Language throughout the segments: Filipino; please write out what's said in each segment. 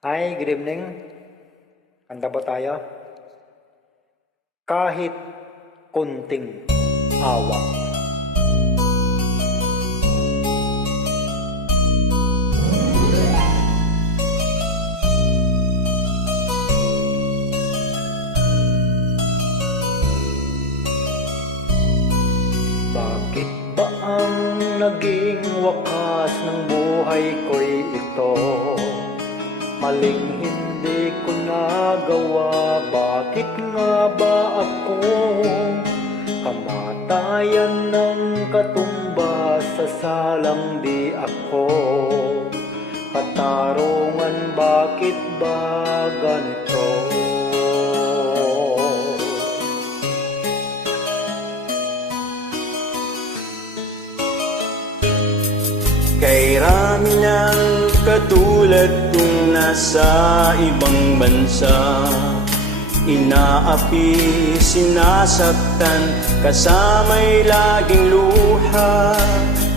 Hi, good evening. Kanta ba tayo? Kahit kunting awa. Bakit ba ang naging wakas ng buhay ko'y ito? Maling hindi ko nagawa. Bakit nga ba ako Kamatayan ng katumbas Sa salang di ako Katarungan. Bakit ba ganito? Ng katulad kong nasa ibang bansa. Inaapi, sinasaktan, kasama'y laging luha.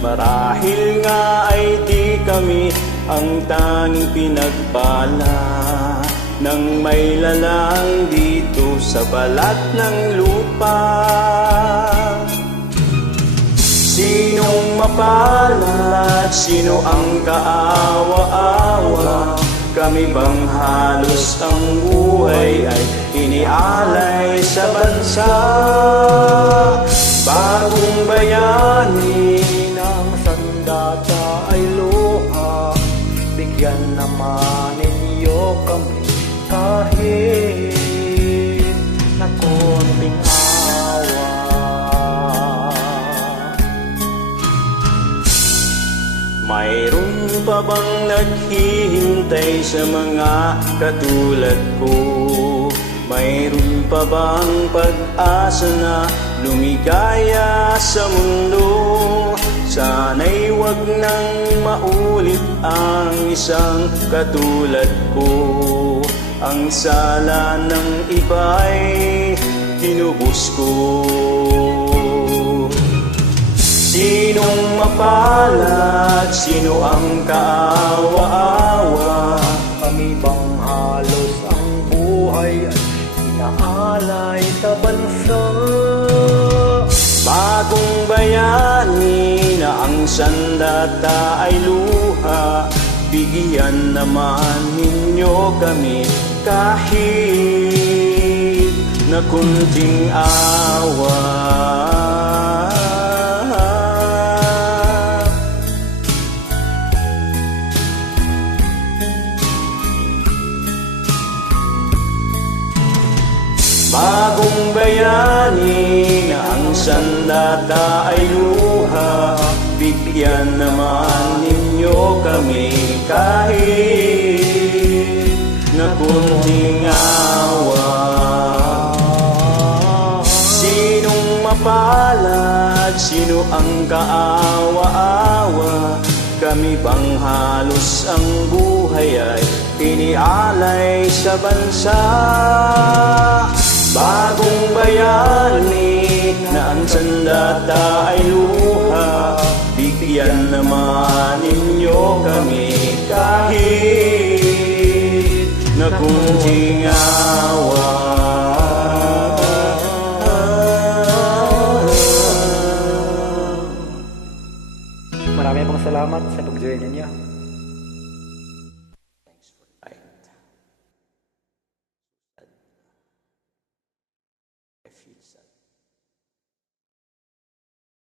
Marahil nga ay di kami ang tanging pinagpala. Nang may lalang dito sa balat ng lupa. Sinong mapalad, sino ang kaawa-awa? Kami bang halos ang buhay ay inialay sa bansa? Bagong bayani ng sandata ay luha Bigyan naman ninyo kami kahit Mayroon pa bang naghihintay sa mga katulad ko? Mayroon pa bang pag-asa na lumigaya sa mundo? Sana'y wag nang maulit ang isang katulad ko Ang sala ng iba'y tinubos ko Sinong mapalad, sino ang kaawa-awa? Kami bang halos ang buhay ay inaalay sa bansa? Bagong bayani na ang sandata ay luha. Bigyan naman ninyo kami kahit na kunting awa Bagong bayani na ang sandata ay luha. Bigyan naman ninyo kami kahit na kunting awa. Sinong mapalad, sino ang kaawa-awa? Kami bang halos ang buhay ay inialay sa bansa Bagong bayani na ang sandata ay luha. Bigyan naman ninyo kami kahit na kunting awa Marami pong salamat sa pag-join ninyo